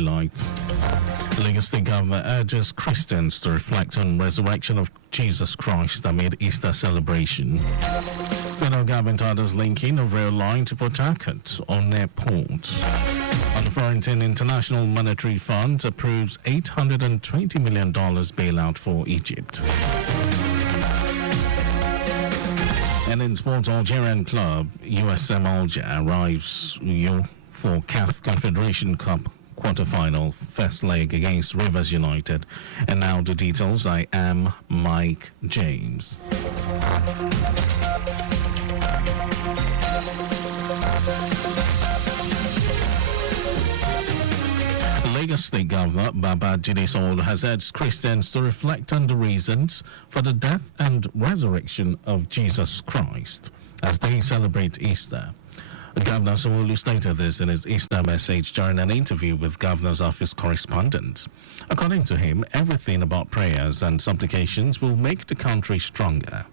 highlights. Lagos State Governor urges Christians to reflect on resurrection of Jesus Christ amid Easter celebration. Federal government orders linking of rail line to Port Harcourt on airport. On the front, International Monetary Fund approves $820 million bailout for Egypt. And in sports, Algerian club USM Alger arrives for CAF Confederation Cup quarter-final first leg against Rivers United. And now the details. I am Mike James. Lagos State Governor Babajide Sanwo-Olu has urged Christians to reflect on the reasons for the death and resurrection of Jesus Christ as they celebrate Easter. Governor Sanwo-Olu stated this in his Easter message during an interview with Governor's office correspondents. According to him, everything about prayers and supplications will make the country stronger.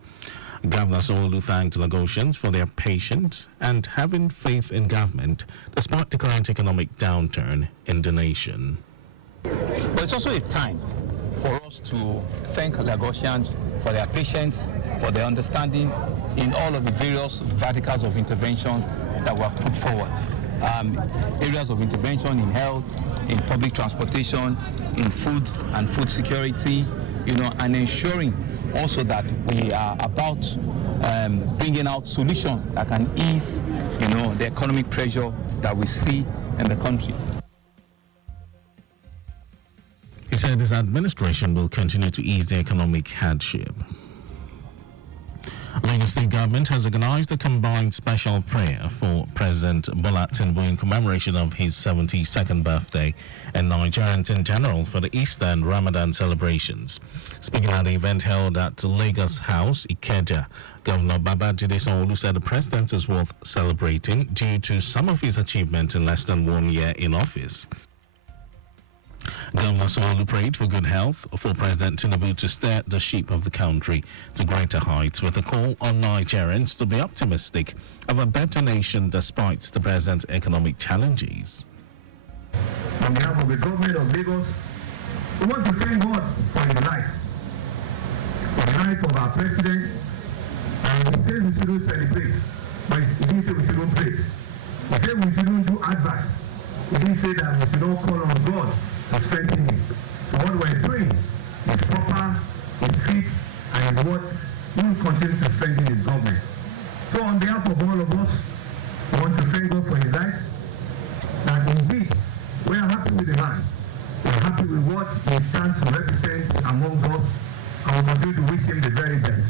Governor Sanwo-Olu thanked Lagosians for their patience and having faith in government despite the current economic downturn in the nation. But it's also a time for us to thank Lagosians for their patience, for their understanding in all of the various verticals of intervention that we have put forward. Areas of intervention in health, in public transportation, in food and food security, and ensuring also that we are about bringing out solutions that can ease, the economic pressure that we see in the country. He said his administration will continue to ease the economic hardship. Lagos State Government has organized a combined special prayer for President Bola Tinubu in commemoration of his 72nd birthday and Nigerians in general for the Easter and Ramadan celebrations. Speaking at the event held at Lagos House, Ikeja, Governor Babajide Sanwo-Olu said the president is worth celebrating due to some of his achievements in less than 1 year in office. Governor Sanwo-Olu prayed for good health for President Tinubu to steer the ship of the country to greater heights with a call on Nigerians to be optimistic of a better nation despite the present economic challenges. On behalf of the government of Lagos, we want to thank God for his life, for the life of our president, and we say we shouldn't celebrate, but he didn't say we shouldn't pray. He said we shouldn't do advice. He didn't say that we should not call on God to strengthen him. So what we're doing is proper, is fit, and is what will continue to strengthen his government. So on behalf of all of us, we want to thank God for his life, that indeed we are happy with the man. We are happy with what he stands to represent among us, and we continue to wish him the very best.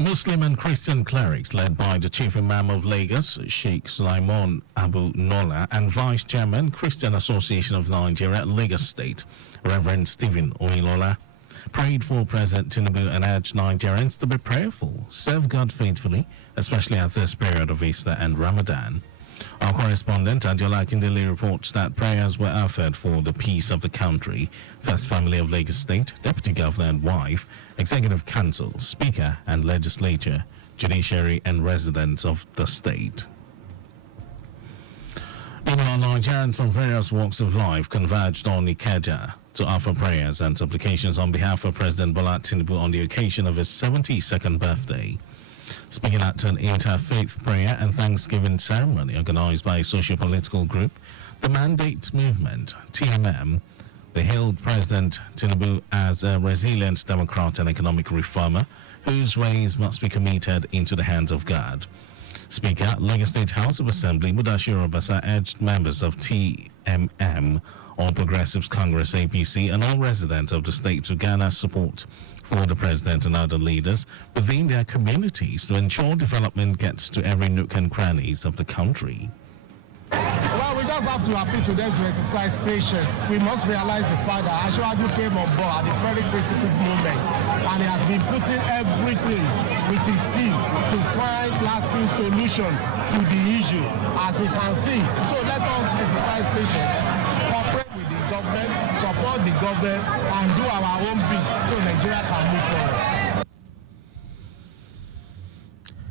Muslim and Christian clerics led by the Chief Imam of Lagos, Sheikh Sulaiman Abu Nola, and Vice Chairman, Christian Association of Nigeria, Lagos State, Reverend Stephen Oyelola, prayed for President Tinubu and urged Nigerians to be prayerful, serve God faithfully, especially at this period of Easter and Ramadan. Our correspondent, Adiola Akindele, reports that prayers were offered for the peace of the country. First Family of Lagos State, Deputy Governor and wife, Executive Council, Speaker and Legislature, Judiciary and residents of the state. Meanwhile, Nigerians from various walks of life converged on Ikeja to offer prayers and supplications on behalf of President Bola Tinubu on the occasion of his 72nd birthday. Speaking at an interfaith prayer and thanksgiving ceremony organized by a socio-political group, the Mandate Movement, TMM, they hailed President Tinubu as a resilient Democrat and economic reformer whose ways must be committed into the hands of God. Speaker, Lagos State House of Assembly, Mudashiru Obasa, urged members of TMM, All Progressives Congress APC, and all residents of the state to garner support for the president and other leaders within their communities to ensure development gets to every nook and crannies of the country. Well, we just have to appeal to them to exercise patience. We must realize the fact that Ashwaju came on board at a very critical moment, and he has been putting everything with his team to find lasting solution to the issue, as we can see. So let us exercise patience, cooperate with the government, support the government, and do our own bit so Nigeria can move forward.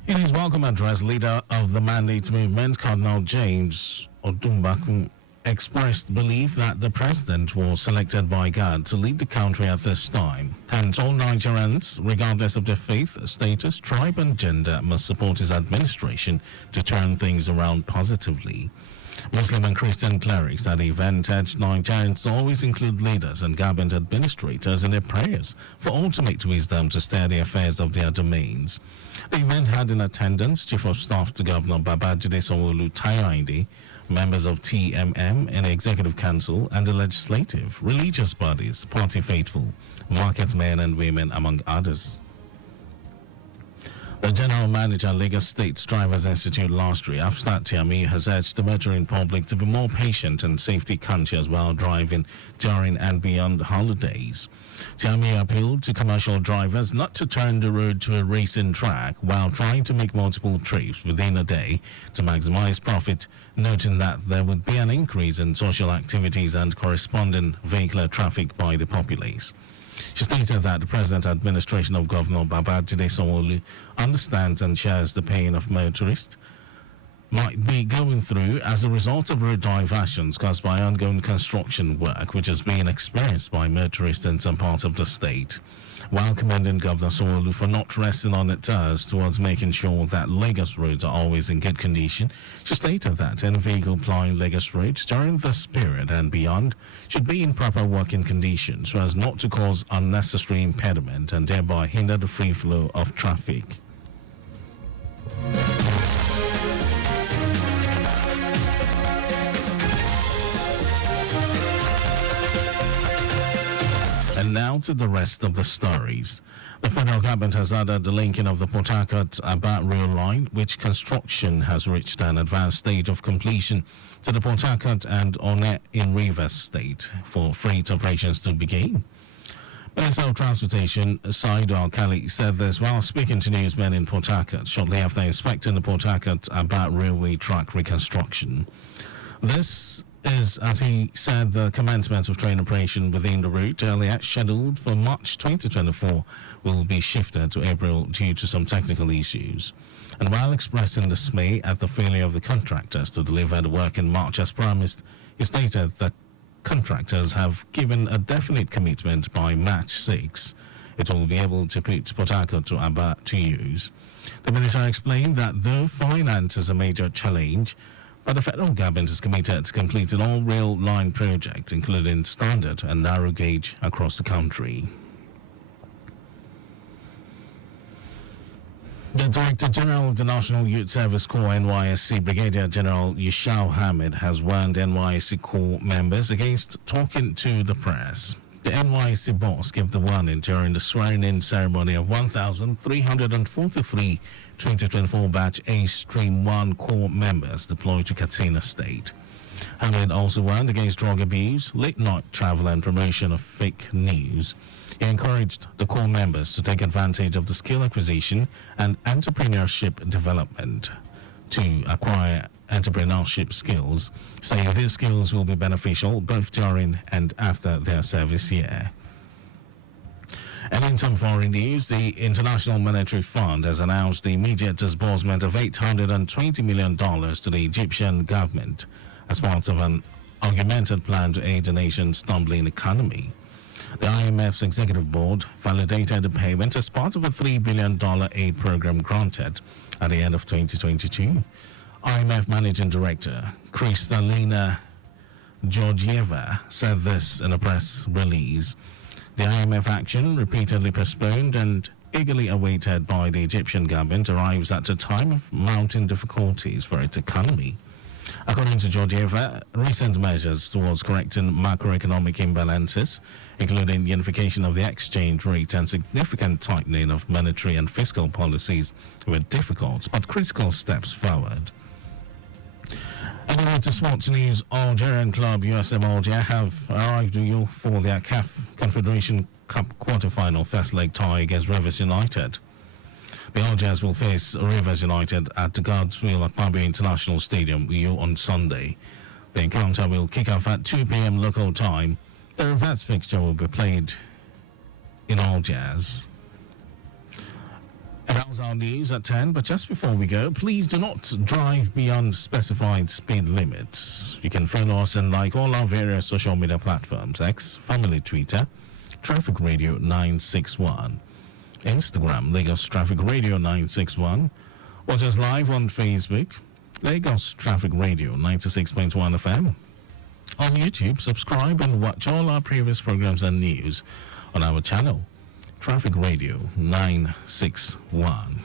In his welcome address, leader of the Mandate Movement, Cardinal James Odumbaku expressed belief that the president was selected by God to lead the country at this time. Hence, all Nigerians, regardless of their faith, status, tribe, and gender, must support his administration to turn things around positively. Muslim and Christian clerics at the event urged Nigerians to always include leaders and government administrators in their prayers for ultimate wisdom to steer the affairs of their domains. The event had in attendance Chief of Staff to Governor Babajide Sanwo-Olu Tayo, members of TMM and the Executive Council and the legislative, religious bodies, party faithful, market men and women, among others. The General Manager, Lagos State Drivers Institute, Lastri, Afsat Tiami, has urged the motoring public to be more patient and safety conscious while driving during and beyond holidays. Tiami appealed to commercial drivers not to turn the road to a racing track while trying to make multiple trips within a day to maximize profit, noting that there would be an increase in social activities and corresponding vehicular traffic by the populace. She stated that the present administration of Governor Babajide Sanwo-Olu understands and shares the pain of motorists might be going through as a result of road diversions caused by ongoing construction work which is being experienced by motorists in some parts of the state. While commending Governor Sanwo-Olu for not resting on its toes towards making sure that Lagos roads are always in good condition, she stated that any vehicle plying Lagos roads during this period and beyond should be in proper working condition so as not to cause unnecessary impediment and thereby hinder the free flow of traffic. And now to the rest of the stories. The federal government has added the linking of the Port Harcourt-Aba rail line, which construction has reached an advanced stage of completion, to the Port Harcourt and Onne in Rivers State for freight operations to begin. Minister of Transportation Saidu Alkali said this while speaking to newsmen in Port Harcourt shortly after inspecting the Port Harcourt-Aba railway track reconstruction. This is, as he said, the commencement of train operation within the route earlier scheduled for March 2024 will be shifted to April due to some technical issues. And while expressing dismay at the failure of the contractors to deliver the work in March as promised, he stated that contractors have given a definite commitment by March 6. It will be able to put Port Harcourt to Aba to use. The minister explained that though finance is a major challenge, but the federal government is committed to completing all rail line projects, including standard and narrow gauge, across the country. The Director General of the National Youth Service Corps NYSC, Brigadier General Yushau Hamid, has warned NYSC Corps members against talking to the press. The NYSC boss gave the warning during the swearing-in ceremony of 1,343 2024 Batch A Stream 1 Corps members deployed to Katsina State. Hamid also warned against drug abuse, late-night travel and promotion of fake news. He encouraged the Corps members to take advantage of the skill acquisition and entrepreneurship development to acquire entrepreneurship skills, saying these skills will be beneficial both during and after their service year. And in some foreign news, the International Monetary Fund has announced the immediate disbursement of $820 million to the Egyptian government as part of an augmented plan to aid the nation's stumbling economy. The IMF's executive board validated the payment as part of a $3 billion aid program granted at the end of 2022. IMF Managing Director Kristalina Georgieva said this in a press release. The IMF action, repeatedly postponed and eagerly awaited by the Egyptian government, arrives at a time of mounting difficulties for its economy. According to Georgieva, recent measures towards correcting macroeconomic imbalances, including unification of the exchange rate and significant tightening of monetary and fiscal policies, were difficult but critical steps forward. Anyway, to sports news, Algerian club USM Alger have arrived in Uyo for their CAF Confederation Cup quarter-final first leg tie against Rivers United. The Algiers will face Rivers United at the Godswill Akpabio International Stadium, Uyo, on Sunday. The encounter will kick off at 2 p.m. local time. The reverse fixture will be played in Algiers. And that was our news at 10. But just before we go, please do not drive beyond specified speed limits. You can follow us and like all our various social media platforms: X, formerly Twitter, Traffic Radio 961, Instagram, Lagos Traffic Radio 961. Watch us live on Facebook, Lagos Traffic Radio 96.1 FM. On YouTube, subscribe and watch all our previous programs and news on our channel, Traffic Radio 961.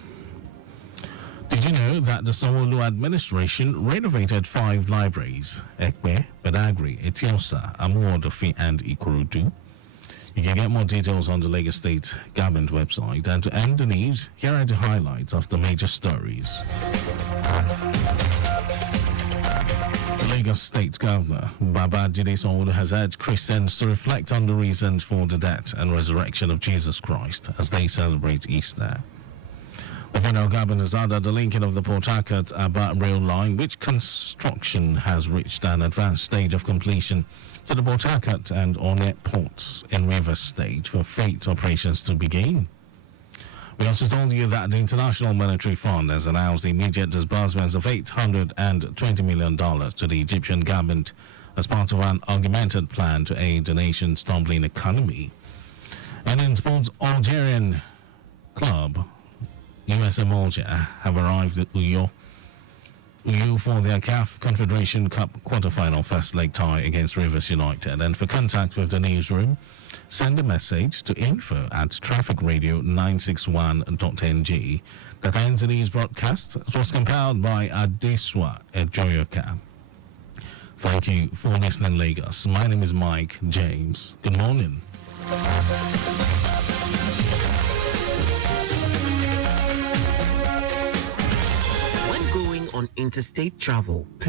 Did you know that the Sanwo-Olu administration renovated 5 libraries: Ekpe, Badagry, Etiosa, Amuodofi, and Ikorodu? You can get more details on the Lagos State Government website. And to end the news, here are the highlights of the major stories. The Lagos State Governor, Babajide Sanwo-Olu, has urged Christians to reflect on the reasons for the death and resurrection of Jesus Christ as they celebrate Easter. The federal government has ordered the linking of the Port Harcourt-Aba rail line, which construction has reached an advanced stage of completion, to the Port Harcourt and Onne ports in Rivers State for freight operations to begin. We also told you that the International Monetary Fund has announced immediate disbursements of $820 million to the Egyptian government as part of an augmented plan to aid the nation's stumbling economy. And in sports, Algerian club USM Alger have arrived at Uyo for their CAF Confederation Cup quarterfinal first leg tie against Rivers United. And for contact with the newsroom, send a message to info@trafficradio961.ng. That ends the news broadcast. It was compiled by Adeswa Ejoyoka. Thank you for listening, Lagos. My name is Mike James. Good morning. When going on interstate travel,